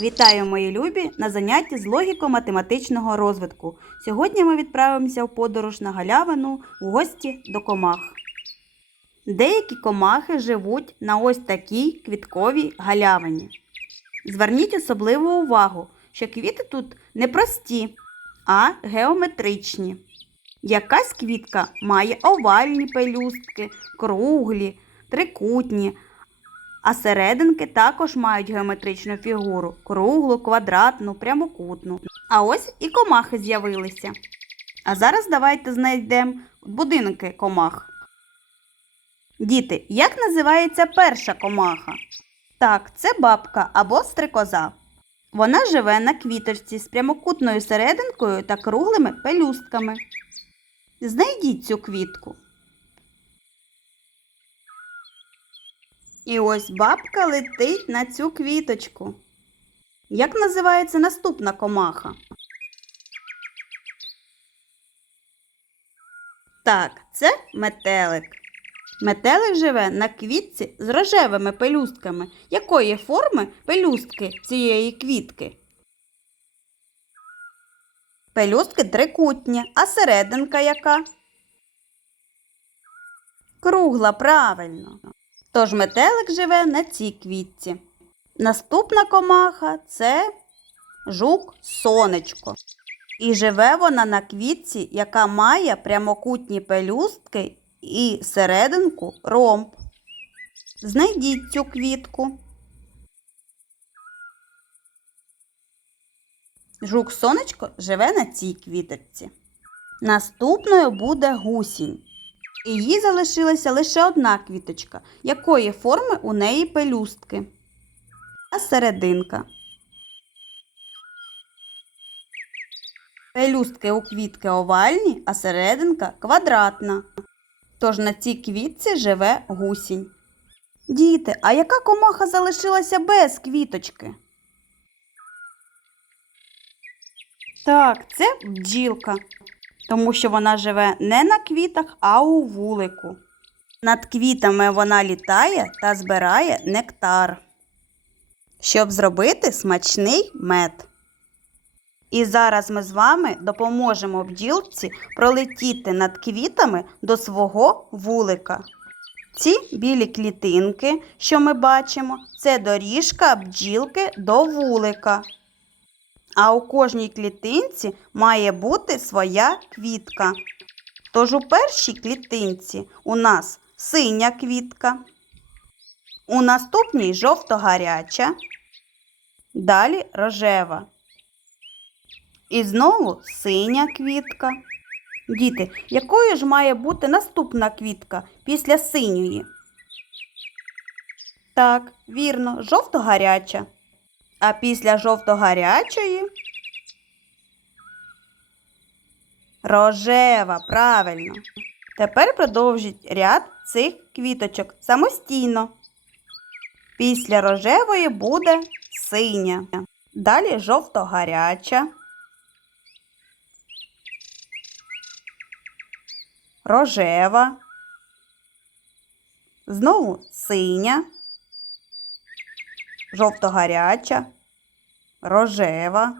Вітаю, мої любі, на занятті з логіко-математичного розвитку. Сьогодні ми відправимося в подорож на галявину в гості до комах. Деякі комахи живуть на ось такій квітковій галявині. Зверніть особливу увагу, що квіти тут не прості, а геометричні. Якась квітка має овальні пелюстки, круглі, трикутні, а серединки також мають геометричну фігуру круглу, квадратну, прямокутну. А ось і комахи з'явилися. А зараз давайте знайдемо будинки комах. Діти, як називається перша комаха? Так, це бабка або стрикоза. Вона живе на квіточці з прямокутною серединкою та круглими пелюстками. Знайдіть цю квітку. І ось бабка летить на цю квіточку. Як називається наступна комаха? Так, це метелик. Метелик живе на квітці з рожевими пелюстками. Якої форми пелюстки цієї квітки? Пелюстки трикутні, а серединка яка? Кругла, правильно. Тож метелик живе на цій квітці. Наступна комаха це жук сонечко. І живе вона на квітці, яка має прямокутні пелюстки і серединку ромб. Знайдіть цю квітку. Жук сонечко живе на цій квіточці. Наступною буде гусінь. І їй залишилася лише одна квіточка, якої форми у неї пелюстки. А серединка. Пелюстки у квітки овальні, а серединка квадратна. Тож на цій квітці живе гусінь. Діти, а яка комаха залишилася без квіточки? Так, це бджілка тому що вона живе не на квітах, а у вулику. Над квітами вона літає та збирає нектар, щоб зробити смачний мед. І зараз ми з вами допоможемо бджілці пролетіти над квітами до свого вулика. Ці білі клітинки, що ми бачимо, це доріжка бджілки до вулика. А у кожній клітинці має бути своя квітка. Тож у першій клітинці у нас синя квітка, у наступній жовто-гаряча, далі рожева. І знову синя квітка. Діти, якою ж має бути наступна квітка після синьої? Так, вірно, жовто-гаряча. А після жовто-гарячої рожева, правильно. Тепер продовжіть ряд цих квіточок самостійно. Після рожевої буде синя. Далі жовто-гаряча. Рожева. Знову синя жовто-гаряча, рожева,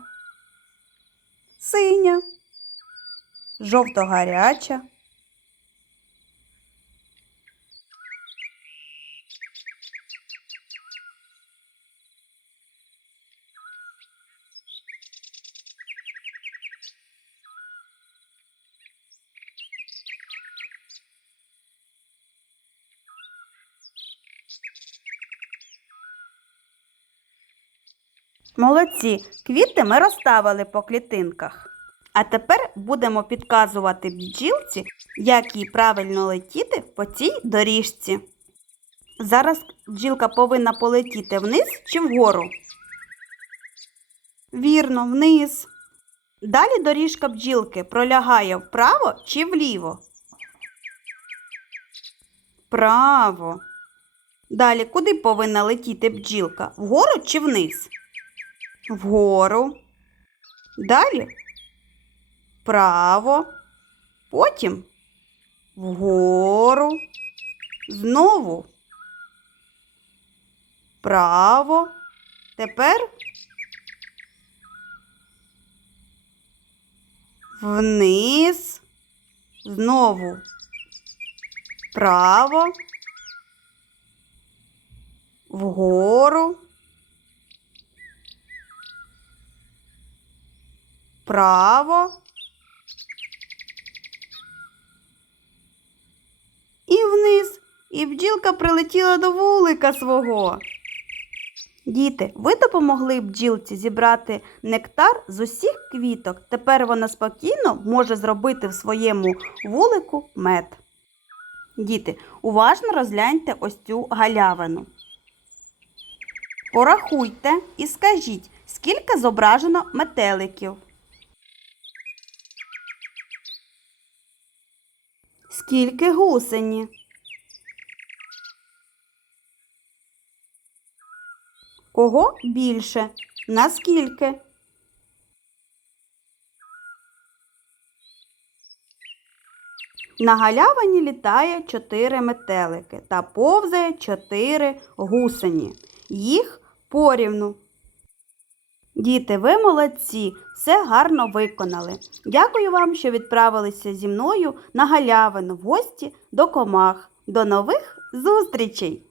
синя, жовто-гаряча. Молодці, квіти ми розставили по клітинках. А тепер будемо підказувати бджілці, як їй правильно летіти по цій доріжці. Зараз бджілка повинна полетіти вниз чи вгору. Вірно, вниз. Далі доріжка бджілки пролягає вправо чи вліво. Право. Далі куди повинна летіти бджілка? Вгору чи вниз? вгору, далі вправо, потім вгору, знову вправо, тепер вниз, знову вправо, вгору. Вправо і вниз. І бджілка прилетіла до вулика свого. Діти, ви допомогли бджілці зібрати нектар з усіх квіток. Тепер вона спокійно може зробити в своєму вулику мед. Діти, уважно розгляньте ось цю галявину. Порахуйте і скажіть, скільки зображено метеликів. Скільки гусені? Кого більше? Наскільки? На галявині літає чотири метелики та повзає чотири гусені. Їх порівну. Діти, ви молодці, все гарно виконали. Дякую вам, що відправилися зі мною на галявину в гості до комах. До нових зустрічей!